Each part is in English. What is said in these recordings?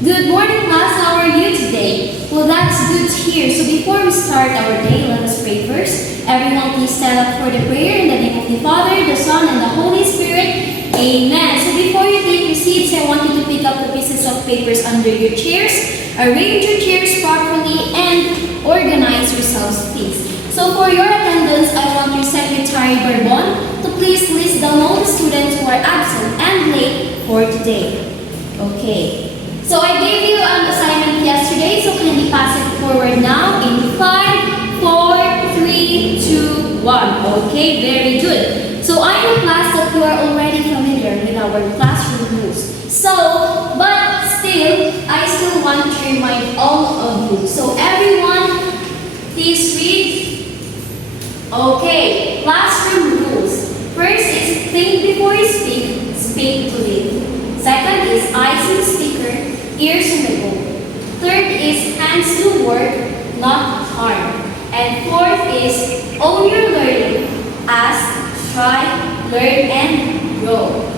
Good morning, class. How are you today? Well, that's good to hear. So before we start our day, let us pray first. Everyone, please stand up for the prayer in the name of the Father, the Son, and the Holy Spirit. Amen. So before you take your seats, I want you to pick up the pieces of papers under your chairs, arrange your chairs properly, and organize yourselves, please. So for your attendance, I want your Secretary Bourbon to please list down all the students who are absent and late for today. Okay. So I gave you an assignment yesterday, so kindly pass it forward now in 5, 4, 3, 2, 1. Okay, very good. So I know, class, that you are already familiar with our classroom rules. So, but still, I still want to remind all of you. So everyone, please read. Okay, classroom rules. First is think before you speak, speak to lead. Second is eyes on the speaker, ears on the goal. Third is hands to work, not harm. And fourth is own your learning. Ask, try, learn, and grow.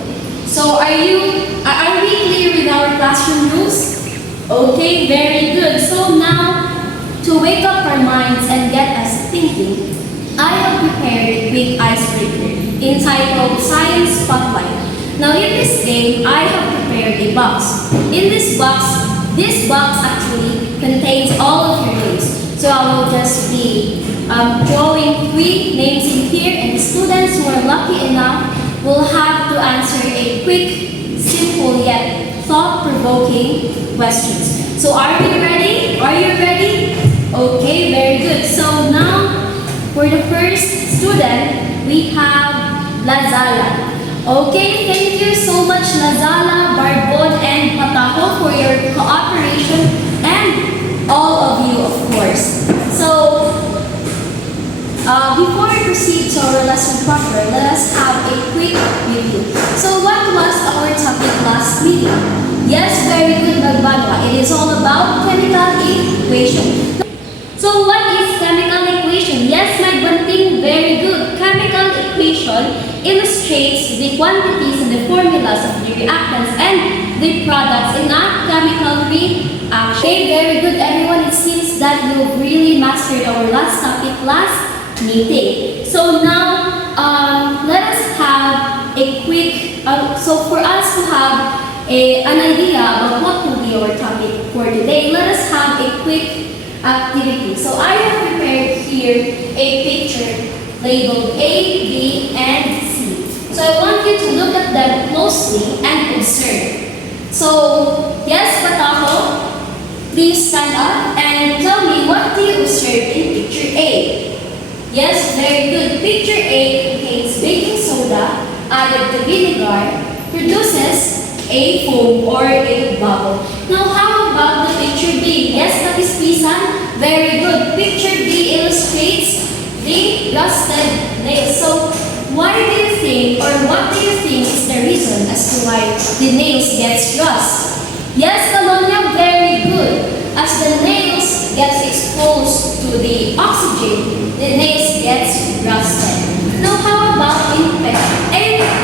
So are we clear with our classroom rules? Okay, very good. So now, to wake up our minds and get us thinking, I have prepared a quick icebreaker entitled Science Spotlight. Now in this game, I have prepared a box. In this box actually contains all of your names. So I will just be drawing 3 names in here, and the students who are lucky enough will have to answer a quick, simple yet thought-provoking questions. So are we ready? Are you ready? Okay, very good. So now, for the first student, we have Lazala. Okay, thank you so much, Lazala, Barbon, and Pataho for your cooperation, and all of you, of course. So, before we proceed to our lesson proper, let us have a quick review. So, what was our topic last meeting? Yes, very good, Nagbadwa. It is all about chemical equation. So, what is chemical equation? Yes, Nagbanting, very good. Chemical equation illustrates the quantities and the formulas of the reactants and the products in a chemical reaction. Okay, very good, everyone. It seems that you've really mastered our last topic last meeting. So now, let us have a quick, so for us to have an idea about what will be our topic for today, let us have a quick activity. So I have prepared here a picture labeled A, B, and C. So I want you to look at them closely and observe. So, yes, Pataho, please stand up and tell me, what do you observe in picture A? Yes, very good. Picture A contains baking soda added to vinegar, produces a foam or a bubble. Now, how about the picture B? Yes, that is Pisan. Very good. Picture B illustrates the rusted nails. So, why do you think, or what do you think is the reason as to why the nails gets rust? Yes, Calonia, very good. As the nails gets exposed to the oxygen, the nails gets rusted. Now, how about in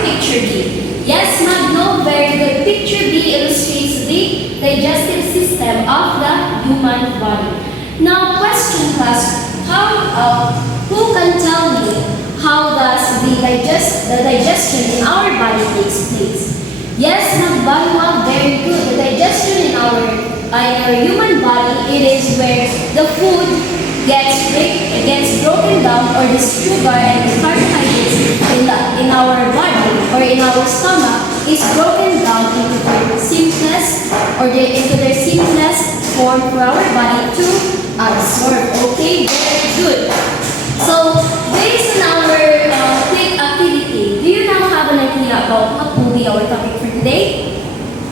picture B? Yes, Magno, very good. Picture B illustrates the digestive system of the human body. Now, question class, who can tell me how does the digestion in our body takes place? Yes, Magbalwa, very good. The digestion in our human body, it is where the food gets broken down, or the sugar and the carbohydrates in our body or in our stomach is broken down into their simplest form for our body to absorb. Okay, very good. So, based on our quick activity, do you now have an idea about what will be our topic for today?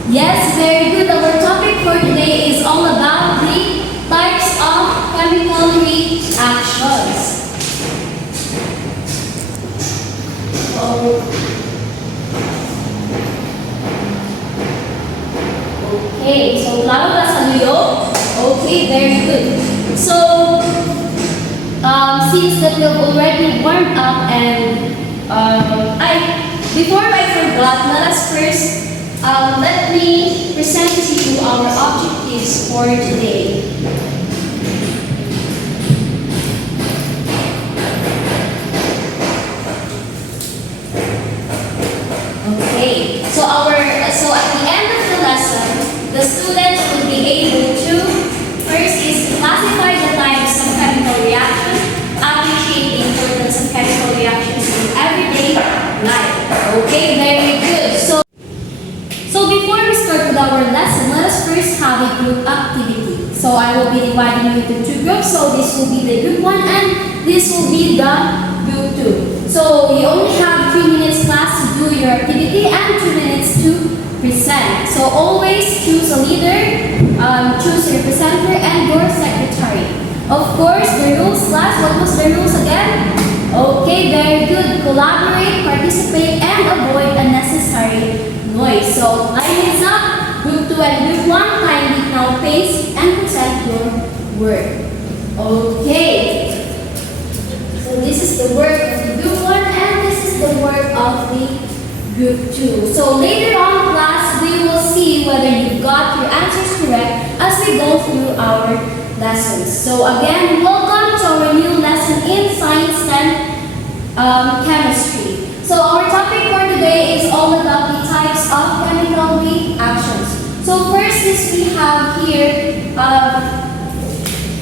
Yes, very good. Our topic for today is all about the types of chemical reactions. Okay, so klaro ba sa luyo? Okay, very good. So, since that we have already warmed up and before I forgot, let us first let me present to you our our objectives for today. Okay, so at the end of the lesson, the students will be able to first is classify the types of chemical reactions, appreciate the importance of chemical reactions in everyday life. Okay, very good. So before we start with our lesson, let us first have a group activity. So I will be dividing you into two groups. So this will be the group 1 and this will be the group 2. So you only have 3 minutes class to do your activity and 2 minutes to present. So always choose a leader, choose your presenter and your secretary. Of course, the rules class, what was the rules again? Okay, very good. Collaborate, participate, and avoid unnecessary noise. So 9 minutes up, group 2 and group 1, kindly now pace and present your work. Okay. So this is the work of the group 1 and this is the work of the group 2. So later on class, we will see whether you got your answers correct as we go through our lessons. So again, welcome to our new lesson in science and chemistry. So our topic for today is all about the types of chemical reactions. So first is we have here,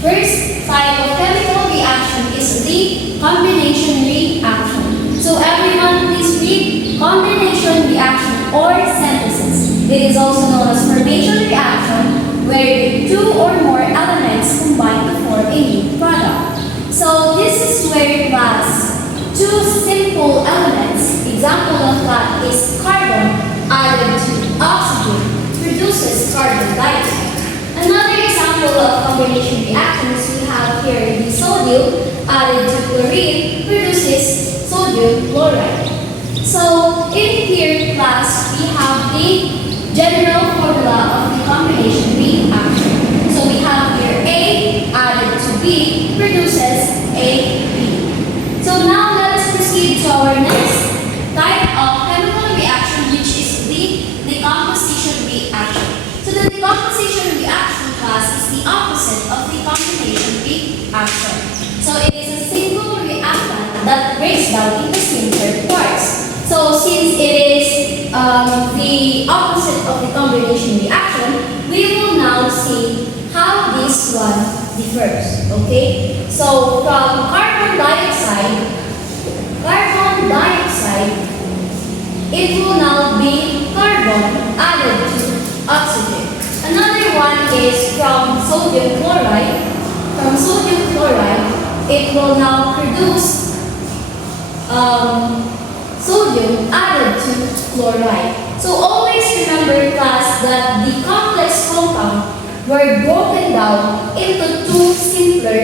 first type of chemical reaction is the combination reaction. So everyone please read combination reaction or synthesis. It is also known as formation reaction where 2 or more elements combine to form a new product. So this is where class 2 simple elements, example of that is carbon added to oxygen produces carbon dioxide. Another example of combination reactions we have here the sodium added to chlorine produces sodium chloride. So in here class we have the general formula of the combination reaction. So we have here A added to B produces AB. So now let us proceed to our next type of chemical reaction which is the decomposition reaction. So the decomposition reaction class is the opposite of the combination reaction. So it is a single reactant that breaks down into simpler parts. So since it is the opposite of the combination reaction, we will now see how this one differs. Okay? So from carbon dioxide, it will now be carbon added to oxygen. Another one is from sodium chloride. From sodium chloride, it will now produce sodium added to chloride. So always remember class that the complex compound were broken down into 2 simpler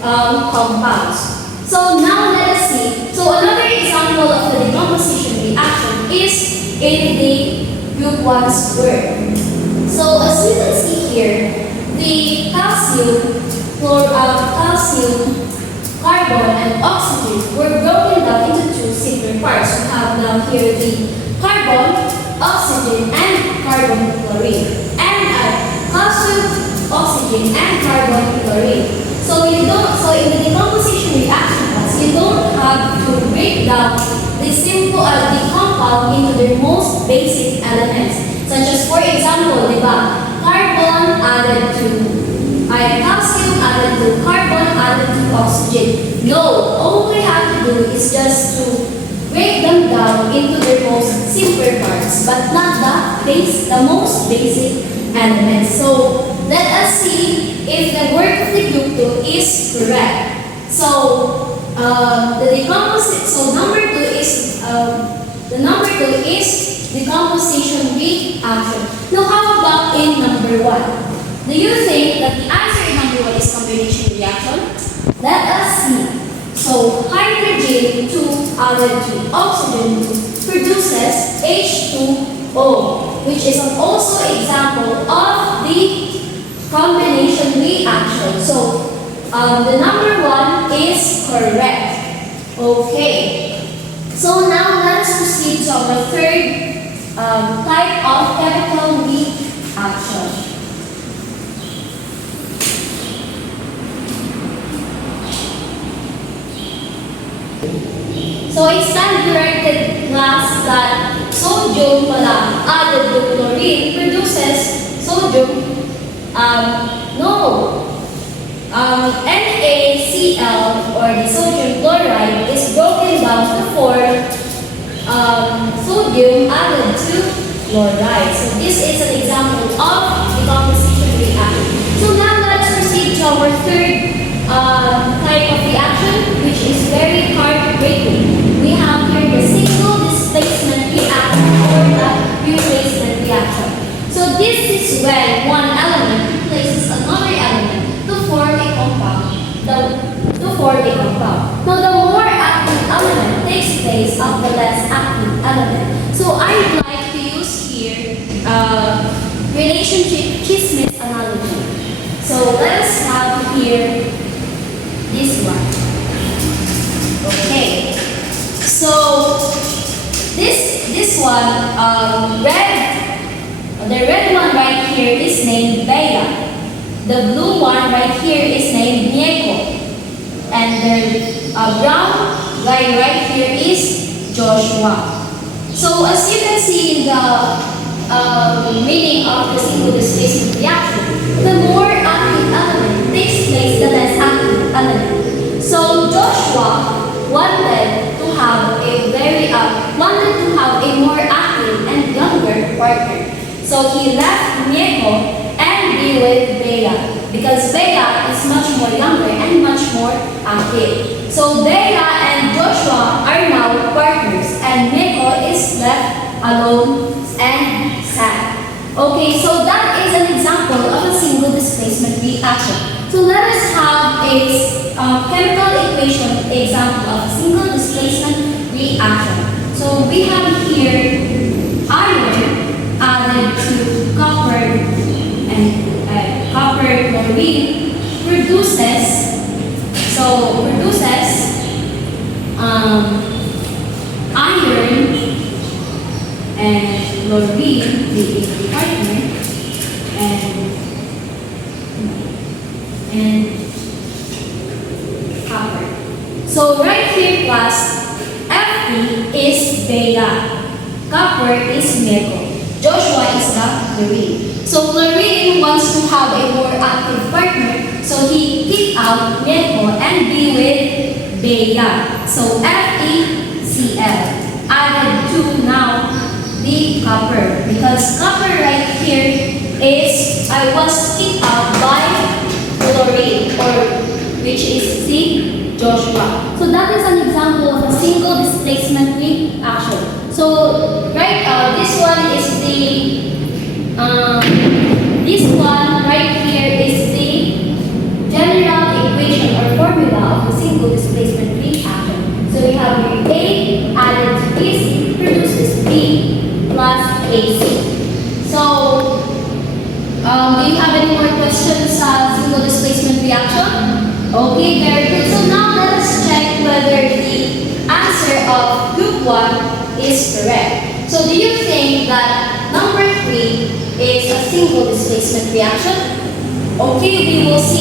compounds. So now let us see. So another example of the decomposition reaction is in the group 1's work. So as you can see here, the calcium, carbon, and oxygen were broken down into 2 simpler parts. We have now here the carbon, oxygen, and carbon chlorine. And calcium, oxygen, and carbon chlorine. So in the decomposition reaction class, you don't have to break down the compound into their most basic elements. Such as for example, carbon added to calcium added to carbon added to oxygen. No, all we have to do is just to break them down into their most simpler parts, but not the most basic elements. So let us see if the work of the group 2 is correct. So number 2 is decomposition reaction. Now how about in number 1? Do you think that the answer in number 1 is combination reaction? Let us see. So hydrogen 2 added to oxygen 2 produces H2O, which is also an example of the combination reaction. So the number 1 is correct. Okay. So now let's proceed to our third type of chemical reaction. So I stand corrected class that sodium pala added to chlorine produces sodium, no, NaCl or the sodium chloride is broken down to form sodium added to chloride. So this is an example of the composition reaction. So now let's proceed to our third type of reaction, which is very heartbreaking. We have here the single displacement reaction or the replacement reaction. So this is when one element replaces another element to form a compound. Now the more active element takes place of the less active element. So I'd like to use here relationship Smith's analogy. So let us have here this one. Okay. So this one, the red one right here is named Bea. The blue one right here is named Mieko. And the brown guy right here is Joshua. So as you can see in the meaning of the single displacement reaction, the more active element takes place, the less active element. So Joshua wanted to have a more active and younger partner. So he left Mieko and be with Bea because Bea is much more younger and much more active. So Bea and Joshua are now partners and Mieko is left alone and sad. Okay, so that is an example of a single displacement reaction. So let us have a chemical equation example of a single displacement reaction. So we have here iron added to copper and copper chlorine produces iron and chlorine being partner and copper. So right here class, Fe is Bea, copper is Mieko, Joshua is the chlorine. So chlorine wants to have a more active partner, so he kicked out Mieko and be with Bea. So FeCl added to now the copper because copper right here was kicked out by chlorine which is the Joshua. So that is an example of a single displacement reaction. So this one is this one right here is the general equation or formula of a single displacement reaction. So we have here A added to BC produces B plus AC. So do you have any more questions on single displacement reaction? Okay, very good. So now let us check whether the answer of group 1 is correct. So do you think that number 3 is a single displacement reaction? Okay, we will see.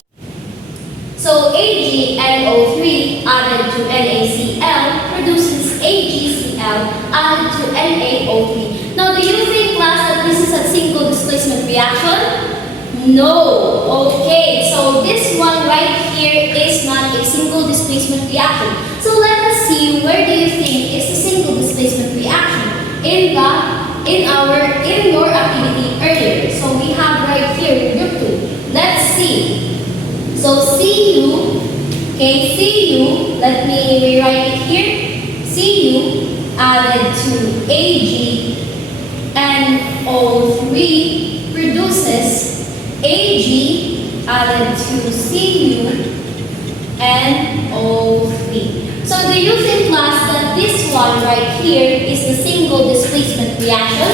So AgNO3 added to NaCl produces AgCl added to NaO3. Now, do you think, class, that this is a single displacement reaction? No. Okay, so this one right here is not a single displacement reaction. So let us see, where do you think is the single displacement reaction in your activity earlier? So we have right here group 2. Let's see. So Cu, let me rewrite it here. Cu added to AgNO3 produces Ag added to CuNO3. So do you think, class, that this one right here is the single displacement reaction?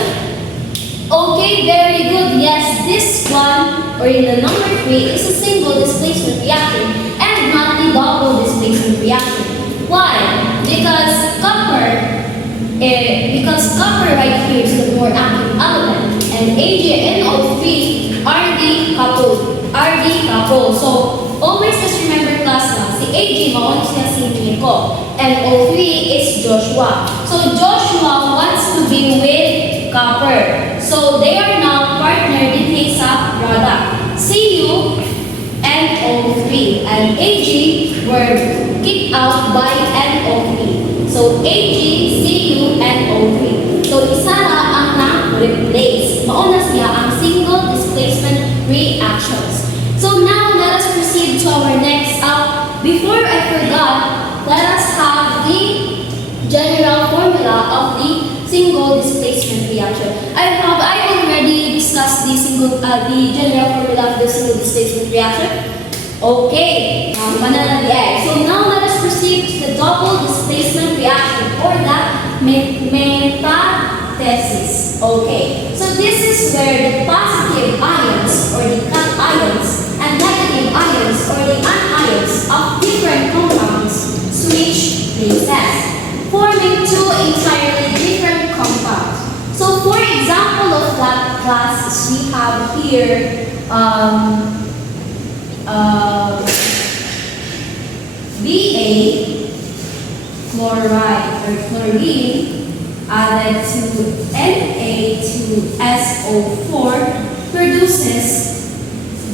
Okay, very good. Yes, this one, or in the number 3, is a single displacement reaction and not the double displacement reaction. Why? Because copper right here is the more active element, and AgNO3 are the couple. So always just remember, class, na si Ag maon siya si Mieko. Nieko. NO3 is Joshua. So Joshua wants to be with Copper. So they are now partnered in sa product. CU NO3 and AG were kicked out by NO3. So AG, CU, NO3. So isa na ang na-replace. Mauna siya ang single displacement reactions. So now let us proceed to our next up. Before I forgot, let us have the general formula of the single displacement reaction. I already discussed the general formula of the single displacement reaction. Okay, so now let us proceed to the double displacement reaction or the metathesis. Okay, so this is where the positive ions or the cation ions and negative ions or the anions of different compounds switch places, forming two entirely different compounds. So for example of that class, we have here Ba chloride or chlorine added to Na2SO4 produces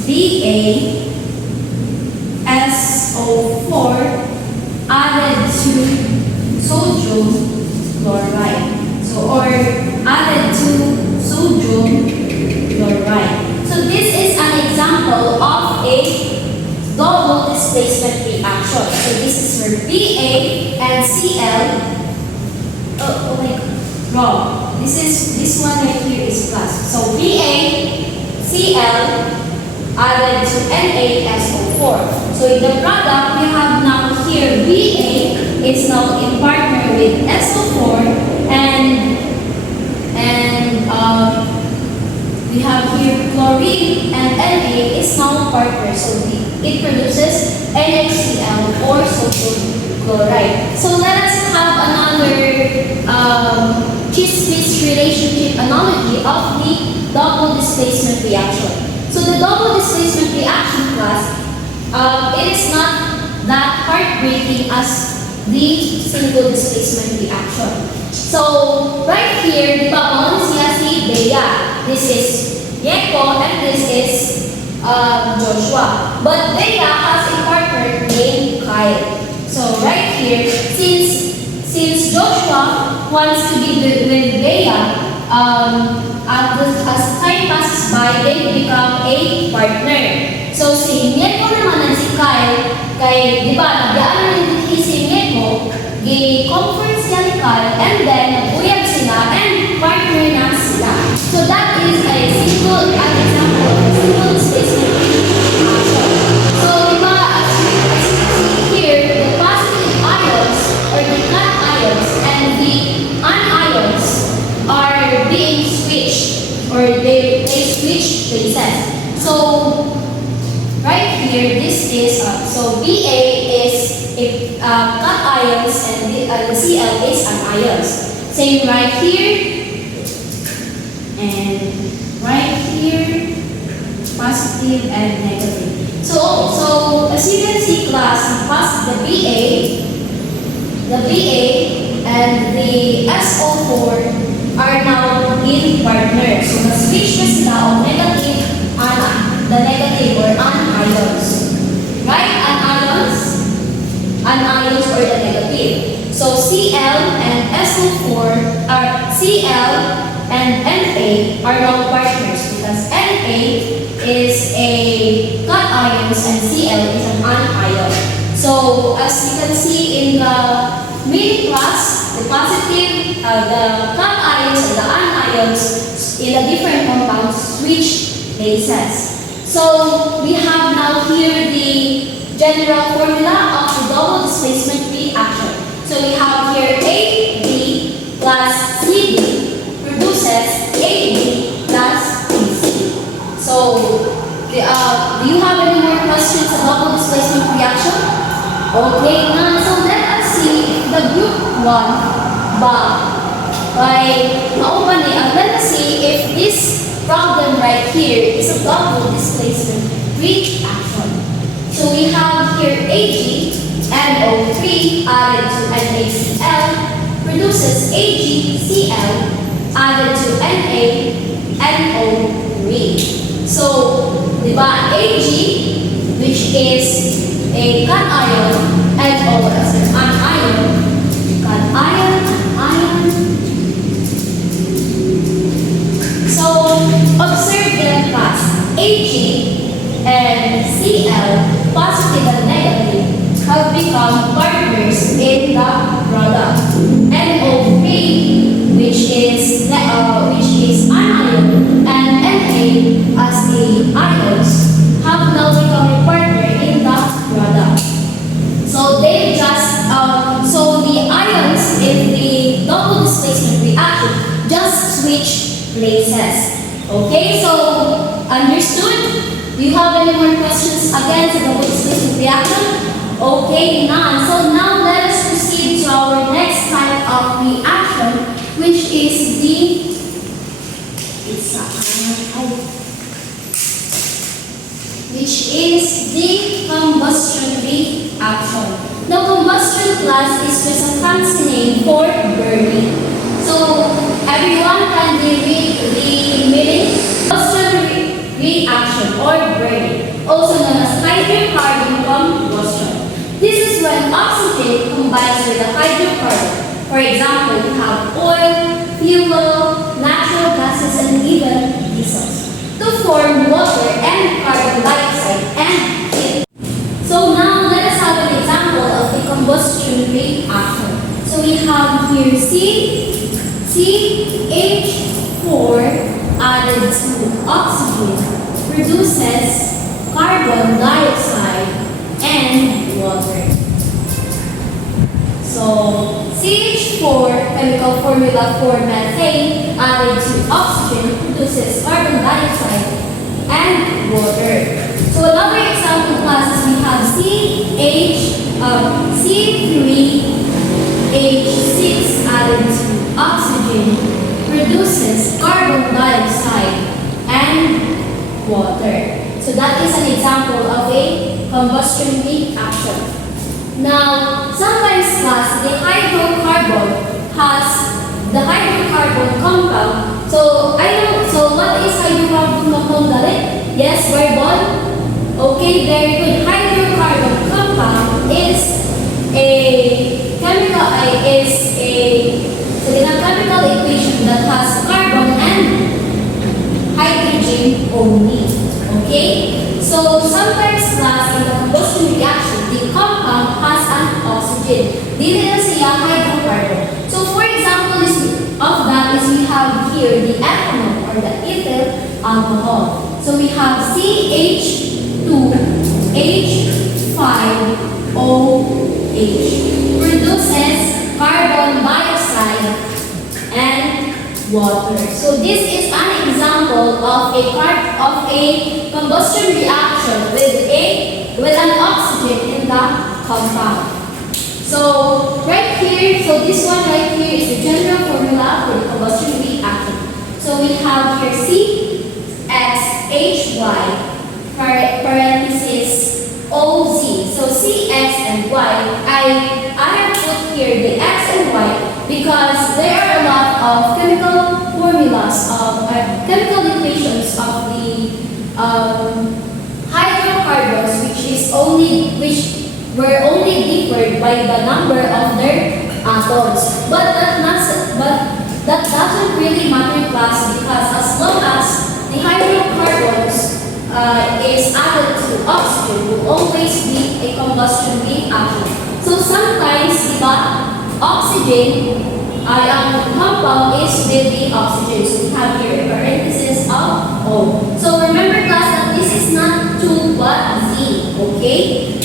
BaSO4 added to sodium chloride. So, or added to sodium chloride. So this is an example of a double displacement reaction. So this is where Ba and Cl. Oh my God, wrong. This one right here is plus. So BaCl added to NaSO4. So in the product, we have now here Ba is now in partner with SO4 and we have here chlorine and Na is now partner. So it produces NaCl or sodium chloride. So let us have another Kiss-Kiss relationship analogy of the double displacement reaction. So the double displacement reaction class, it is not that heartbreaking as the single displacement reaction. So right here, di ba, siya si Bea. This is Nieko and this is Joshua. But Bea has a partner named Kyle. So right here, since Joshua wants to be with Bea, as time passes by, they become a partner. So si Nieko naman at si Kyle, di ba, nabiyaan na rin si Nieko, gi-comfort siya ni Kyle, and then nag-uyag sila, and partner na sila. So that is an example of a single displacement reaction. So di ba, as you see here, the positive ions or the cations and the anions are being switched or they switch places. So right here, this is so Ba is cations and the Cl is anions. Same right here and right here, positive and negative. So as you can see, class, the Ba and the SO4 are now in partner. So na-switch na sila of negative the negative or anions. Right? Anions or the negative. So Cl and SO4 are Cl and Na are now partners because Na is a cations and Cl is an anion. So as you can see in the main class, the positive, the cations and the anions in the different compounds switch places. So we have now here the general formula of the double displacement reaction. So we have here AB plus CD produces AB plus BC. So do you have any more questions about double displacement reaction? Okay, now so let us see the group 1 let us see if this problem right here is a double displacement reaction. So we have here Ag and NO3 added to NaCl produces AgCl added to NaNO3. So, di ba, Ag, which is a cation, NO as an anion, anion. So, observe the class, Ag and Cl, positive and negative, have become partners in the product. NO3, which is anion, and Na as the ions, have now become a partner in the product. So they just so the ions in the double displacement reaction just switch places. Okay, so understood? Do you have any more questions again to double displacement reaction? Okay, none. So now let us proceed to our next type of reaction, which is the combustion reaction. Now, combustion plus is just a fancy name for burning. So everyone can read the meaning. Combustion reaction or burning, also known as hydrocarbon combustion. This is when oxygen combines with a hydrocarbon. For example, we have oil, fuel, natural gases, and even diesels to form water and carbon dioxide and heat. So now let us have an example of the combustion reaction. So we have here CH4 added to oxygen produces carbon dioxide and water. So CH4 chemical formula for methane added to oxygen produces carbon dioxide and water. So another example classes we have C3H6 added to oxygen produces carbon dioxide and water. So that is an example of a combustion reaction. Now, sometimes class, the hydrocarbon compound. So what is hydrocarbon compound, Dalit? Yes, carbon. Okay, very good. Hydrocarbon compound is a chemical equation that has carbon and hydrogen only. Okay? So sometimes class in the combustion reaction, the compound has an oxygen. Dito na siya hydrocarbon. So for example of that is we have here the ethanol or the ethyl alcohol. So we have CH2H5OH produces carbon dioxide and water. So this is an example of a combustion reaction with an oxygen in the compound. So right here, so this one right here is the general formula for the combustion reaction. So we have here CXHY parenthesis OZ. So CX and Y. I have put here the X and Y because there are a lot of chemical formulas of chemical equations of the hydrocarbons which were only differed by the number of their atoms. But that doesn't really matter, class, because as long as the hydrocarbons is added to oxygen, will always be a combustion reaction. So sometimes, oxygen, ang compound is with the oxygen. So we have here a parenthesis of O. So remember, class, that this is not 2 but Z. Okay?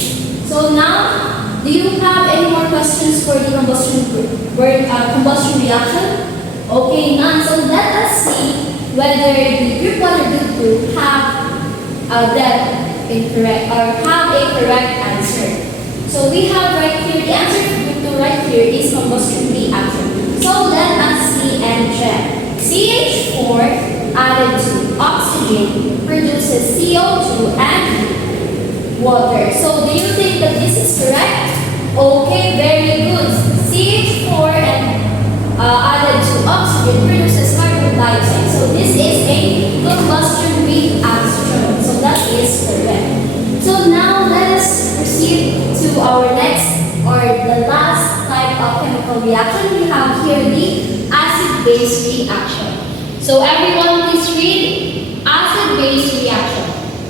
So now, do you have any more questions for the combustion reaction? Okay, none. So let us see whether the group 1 or group 2 have incorrect or have a correct answer. So we have right here, the answer to group 2 right here is combustion reaction. So let us see and check. CH4 added to oxygen produces CO2 and water. So do you think that this is correct? Okay, very good. CH4 and added to oxygen produces carbon dioxide. So this is a combustion reaction. So that is correct. So now let us proceed to our next or the last type of chemical reaction. We have here the acid-base reaction. So everyone please read acid-base reaction.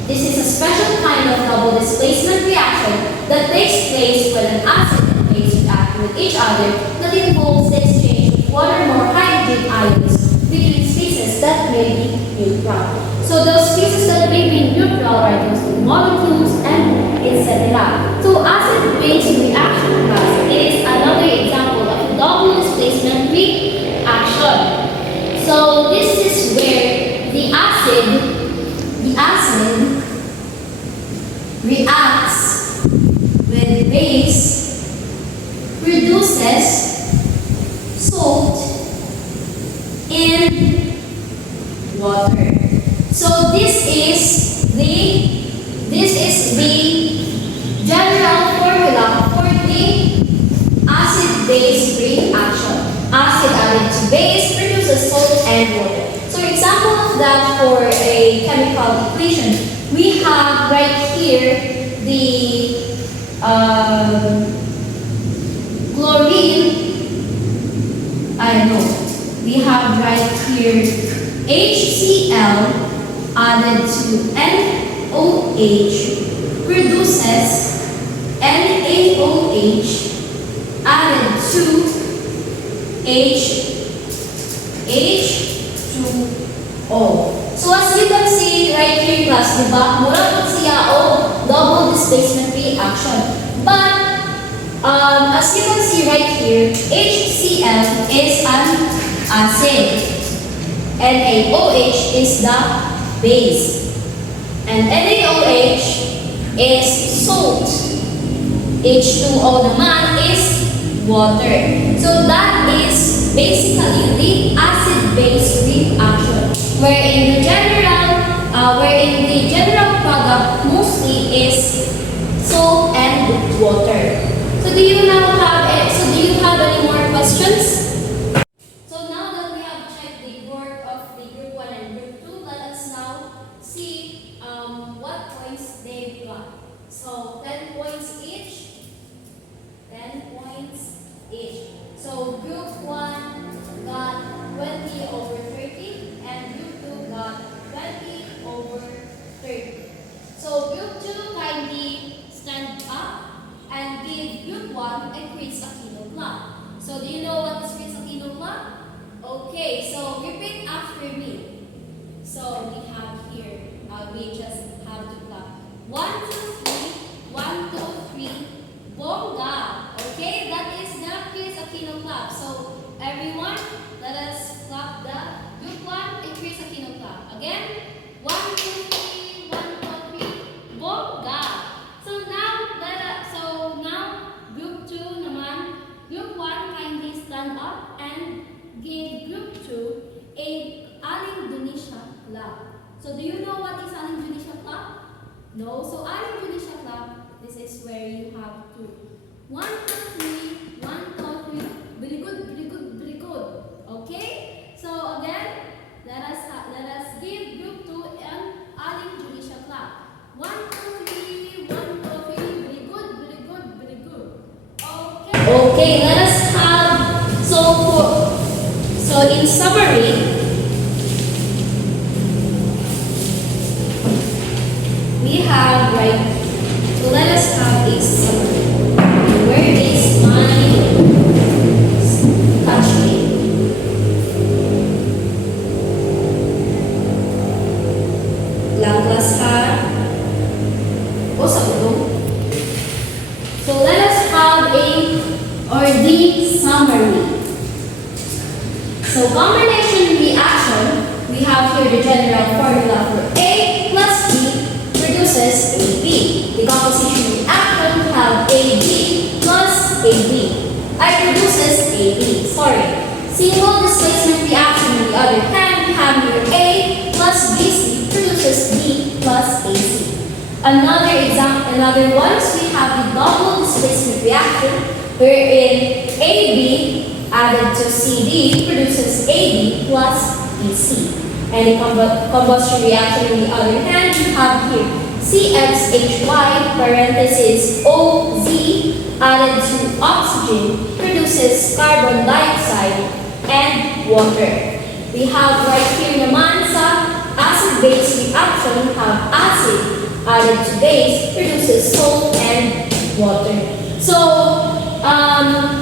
This is a special kind of double displacement reaction that takes place when an acid and base react with each other that involves the exchange of one or more hydrogen ions between species that may be neutral. So those species that may be neutral are those with molecules and etc. So acid-base reaction class is another example of a double displacement reaction. So this is where the acid reacts with base, produces salt and water. So this is the general formula for the acid-base reaction. Acid added to base produces salt and water. So example of that for a chemical equation, we have right here the chlorine. I know we have right here HCl added to NOH produces NaOH added to H2O. So as you can see right here class, diba? Mura po siya o double displacement reaction. But as you can see right here, HCl is an acid. NaOH is the base. And NaOH is salt. H2O naman is water. So that is basically the acid-base reaction, wherein the general product mostly is salt and water. So do you have any more questions? So now that we have checked the work of the group 1 and group 2, let us now see what points they've got. So 10 points each. 10 points each. So group 1 got 20 over 30 and group 2 got 20 over 30. So group 2 kindly stand up and give group 1 a Chris Aquino clap. So do you know what is Chris Aquino clap? Okay, so repeat after me. So we have here, we just have to clap. 1, 2, 3, 1, 2, 3, bongga. Okay, that is the Chris Aquino clap. So everyone, let us clap the group 1 and Chris Aquino clap. Again, 1, 2, 3, 1, 2, 3, bongga. So now group 2 naman, group 1 kindly stand up and give group 2 a Aling Dunisha clap. So do you know what is Aling Dunisha clap? No. So Aling Dunisha clap, this is where you have to 1, 2, 3, 1, 2, 3. Very good, very good, very good. Okay? So again, let us give group 2 an Aling Dunisha clap. 1, 2, 3, 1, 2, 3. Very good, very good, very good. Okay. Okay, let us have so in summary, we have so let us have a summary. Where is my touchscreen? Lang class ha? O sa ulo? So let us have the summary. So combination reaction, we have here the general formula for A plus B produces AB. The composition reaction, we have AB plus AB. Produces AB. Sorry. Single displacement reaction, on the other hand, we have here A plus BC produces B plus AC. Another one, we have the double displacement reaction wherein AB added to CD produces AB plus EC. And the combustion reaction on the other hand, we have here CXHY parenthesis OZ added to oxygen produces carbon dioxide and water. We have right here naman sa acid-base reaction, we have acid added to base produces salt and water. So,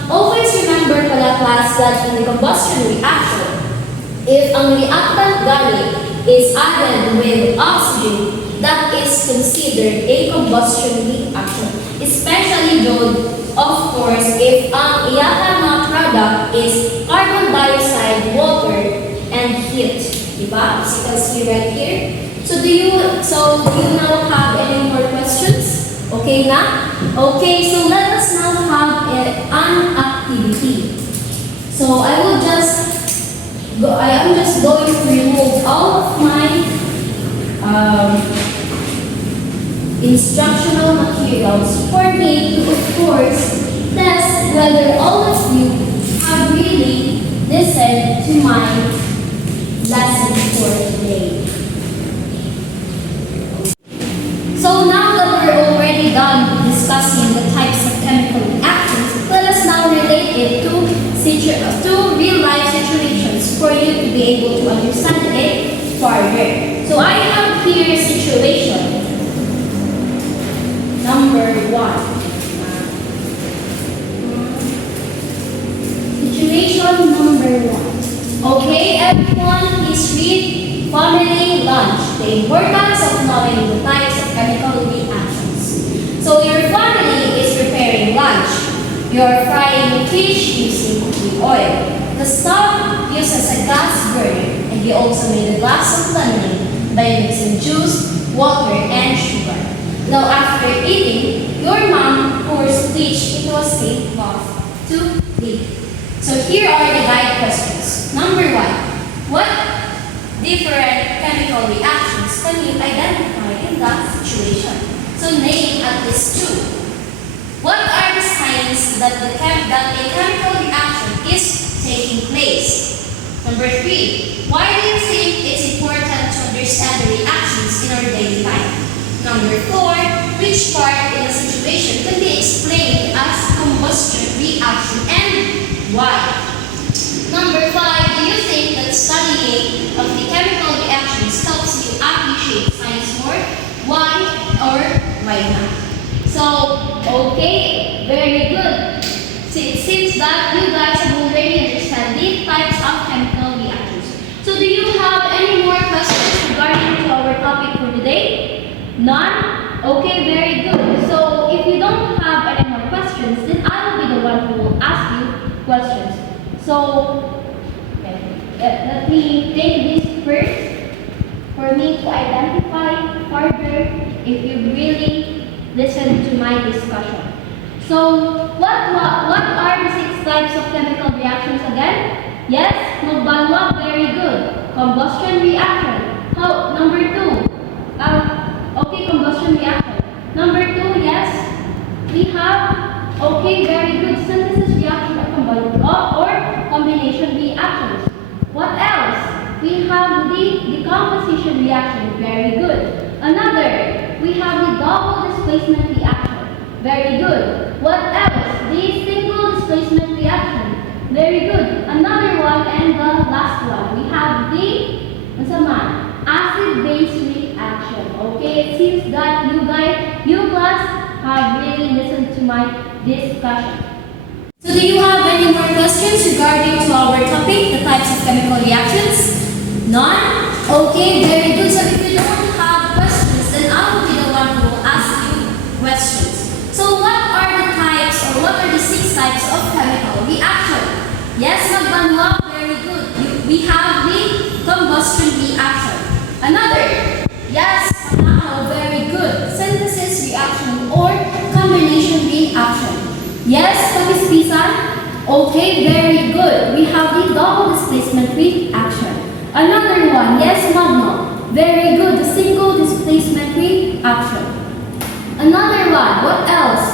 always remember pala class that in the combustion reaction, if ang reactant galing is added with oxygen, that is considered a combustion reaction. Especially John, of course, if ang iyang product is carbon dioxide, water, and heat. Diba? As you can see right here. So do you now have any more questions? Okay na? Okay, so let us now have an activity. So I am just going to remove all of my instructional materials for me to, of course, test whether all of you have really listened to my lesson for today. So now that we're already done discussing the types of chemical reactions, let us now relate it to real life situations for you to be able to understand it further. So I have here situation number 1. Situation number 1. Okay, everyone, please read family lunch. The importance of knowing the types of chemical reactions. So your family is preparing lunch. You're frying fish using cooking oil. The stove uses a gas burner, and you also made a glass of lemonade by mixing juice, water, and sugar. Now after eating, your mom pours bleach into a steam pot to clean. So here are the guide questions. Number 1. What different chemical reactions can you identify in that situation? So name at least 2. What are the signs that a chemical reaction is taking place? Number 3. Why do you think it's important to understand the reactions in our daily life? Number 4. Which part in a situation can be explained as combustion reaction and why? Number 5. Do you think that studying of the chemical reactions helps you appreciate science more? Why or why not? So, okay, very good. It seems that you guys have already understand these types of chemical reactions. So do you have any more questions regarding to our topic for today? None? Okay, very good. So if you don't have any more questions, then I will be the one who will ask you questions. So, let me take this first for me to identify further if you really listen to my discussion. So, what are the 6 types of chemical reactions again? Yes, magbanwa, very good. Combustion reaction. Number 2. Okay, combustion reaction. Number 2, yes. We have, okay, very good. Synthesis reaction or combination reactions. What else? We have the decomposition reaction. Very good. Another, we have the double displacement reaction. Very good. What else? The single displacement reaction. Very good. Another one and the last one. We have the acid-base reaction. Okay, it seems that you class have really listened to my discussion. So do you have any more questions regarding to our topic, the types of chemical reactions? None? Okay, very good. So if you don't have questions, then I will be the one who will ask you questions. So what are the types or what are the 6 types of chemical reaction? Yes, magbanwa, very good. We have the combustion reaction. Another, yes, very good. Synthesis reaction or combination reaction. Yes, kapispisan? Okay, very good. We have the double displacement reaction. Another one, yes, magno. Very good. The single displacement reaction. Another one, what else?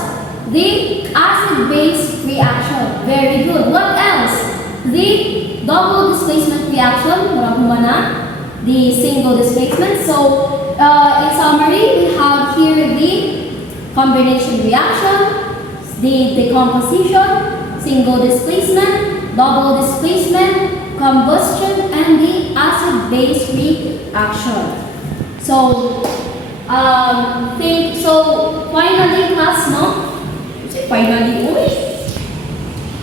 acid-base reaction. Very good. What else? The double displacement reaction. The single displacement. So, in summary, we have here the combination reaction, the decomposition, single displacement, double displacement, combustion, and the acid-base reaction. So, finally, class, no? Finally,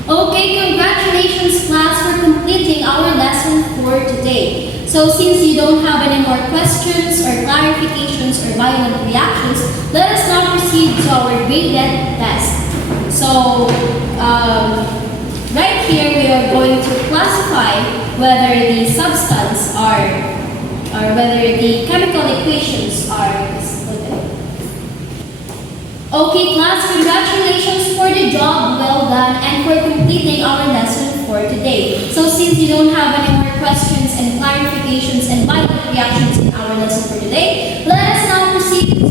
okay, congratulations, class, for completing our lesson for today. So, since you don't have any more questions or clarifications or violent reactions, let us now proceed to our graded test. So, right here we are going to classify whether the substance or whether the chemical equations are. Okay, class, congratulations for the job well done and for completing our lesson for today. So since you don't have any more questions and clarifications and violent reactions in our lesson for today, let us now proceed to